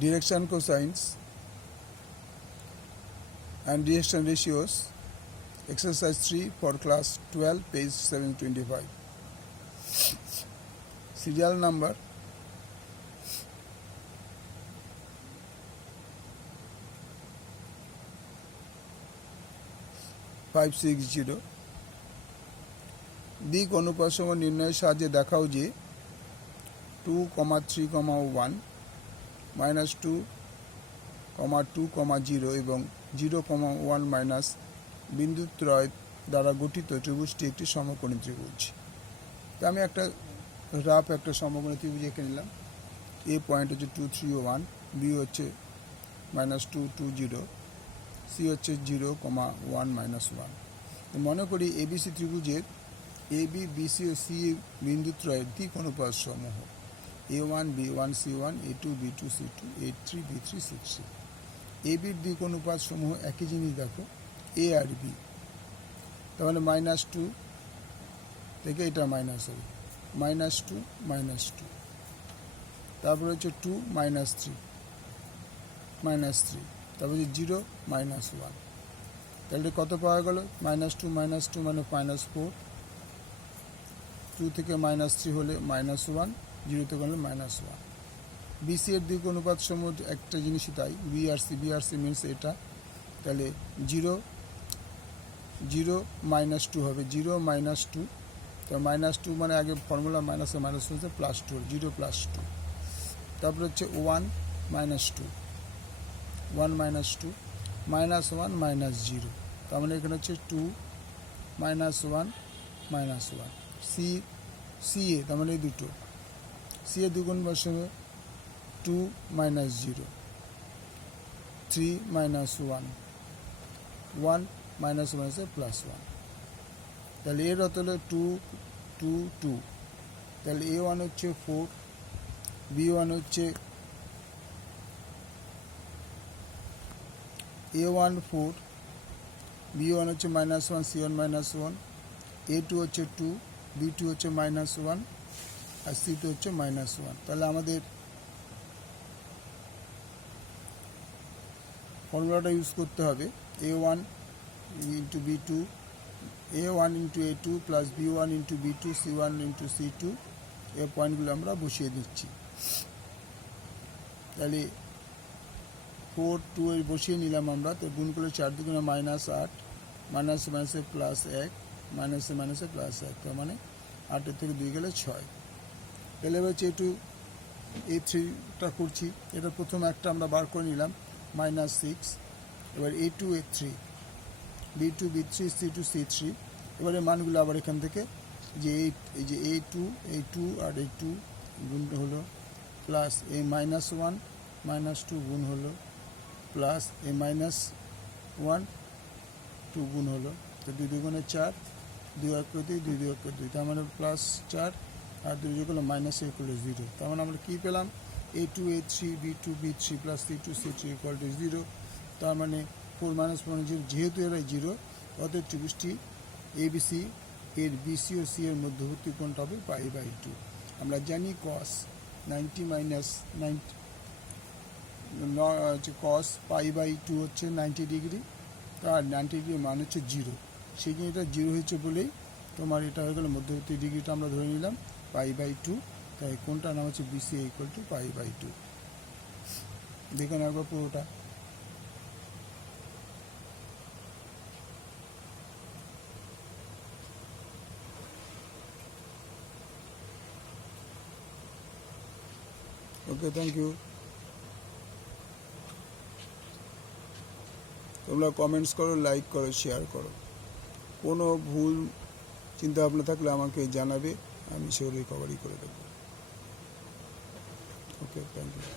direction cosines and direction ratios, exercise 3 for class 12, page 725. Serial number 560. দিক অনুপাত সম নির্ণয়ের সাহায্যে দেখাও যে 2, 3, 1 -2, 2, 0 এবং 0, 1 মাইনাস বিন্দুত্রয় দ্বারা গঠিত ত্রিভুজটি একটি সমকোণী ত্রিভুজ। তো আমি একটা রাফ একটা সমকোণী ত্রিভুজ এঁকে নিলাম। এ পয়েন্ট হচ্ছে 2, 3, 1, বি হচ্ছে -2, 2, 0, সি হচ্ছে 0, 1, -1। মনে করি এবিসি ত্রিভুজের A B, BC O C বিন্দুত্রয়ের দিক অনুপাত সমূহ A1, B1, C1, A2, B2, C2, A3, B3, C3। এ বির দিক অনুপাত সমূহ একই জিনিস দেখো, এ আর বি, তাহলে -2 থেকে এটা মাইনাস হবে, -2, -2, তারপরে হচ্ছে 2, -3, তারপরে 0, -1। তাহলে কত পাওয়া গেল? -2, -2 মানে -4, 2 থেকে -3 হলে -1, 0 থেকে হলে -1। বিসি এর দিক অনুপাত সমূহ একটা জিনিসই তাই, বিআরসি মিনস এটা, তাহলে 0, 0, -2 হবে, 0, -2, তো -2 মানে আগে ফর্মুলা মাইনাসে মাইনাস হচ্ছে +2, 0, +2, তারপরে হচ্ছে 1, -2, 1, -2, -1, -0, তার মানে এখানে হচ্ছে 2, -1, -1। সি এ, তার মানে এই দুটো, সি এর দ্বিগুণ বসবে 2, -0, 3, -1, 1, -1 আছে +1। তাহলে এর অত হলো 2, 2, 2, তাহলে A1 হচ্ছে 4, B1 হচ্ছে A1 4, B1 হচ্ছে -1, C1 -1, A2 হচ্ছে 2, B2 হচ্ছে -1 আর C2 হচ্ছে -1। তাহলে আমাদের ফর্মুলাটা ইউজ করতে হবে A1 into B2, A1 into A2 plus B1 into B2, C1 into C2, এই পয়েন্টগুলো আমরা বসিয়ে দিচ্ছি। তাহলে 4, 2 এর বসিয়ে নিলাম আমরা, তো গুণ করলে 4 দুগুণে -8, মাইনাসে মাইনাসে +1, মাইনাসে মাইনাসে +1, তার মানে 8 থেকে 2 গেলে 6। তাহলে এবার হচ্ছে A3টা করছি, এটা প্রথম একটা আমরা বার করে নিলাম -6, এবার A2, A3, B2, B3, C2, C3, এবারে মানগুলো আবার এখান থেকে যে এই যে A2 আর A2 গুণ হলো, প্লাস এই -1, -2 গুণ হলো, প্লাস এই -1, 2 গুণ হলো, তো 2 দুগুণে 4, 2 1 করে 2, 2 2 1 করে 2, তার মানে +4 আর 2 যোগ হলো -1 হলো 0। তার মানে আমরা কী পেলাম? A2, A3, B2, B3 plus C2, C3 = 0। তার মানে 4 - 4 0, যেহেতু এরা 0, অতএব ত্রিভুজটি ABC এর BC ও C এর মধ্যবর্তী কোণটা হবে π/2। আমরা জানি cos 90 - 90 cos π/2 হচ্ছে 90 ডিগ্রি, আর 90 ডিগ্রি মান হচ্ছে 0, সেখানে এটা 0 হয়েছে বলেই তোমার এটা হয়ে গেল মধ্যবর্তী ডিগ্রিটা আমরা ধরে নিলাম π/2, তাই কোণটার নাম হচ্ছে BC = π/2। দেখে নেব পুরোটা। ওকে, থ্যাংক ইউ। তোমরা কমেন্টস করো, লাইক করো, শেয়ার করো। কোনো ভুল চিন্তা ভাবনা থাকলে আমাকে জানাবে, আমি সেগুলো রিকভারি করে দেবো। ওকে, থ্যাংক ইউ।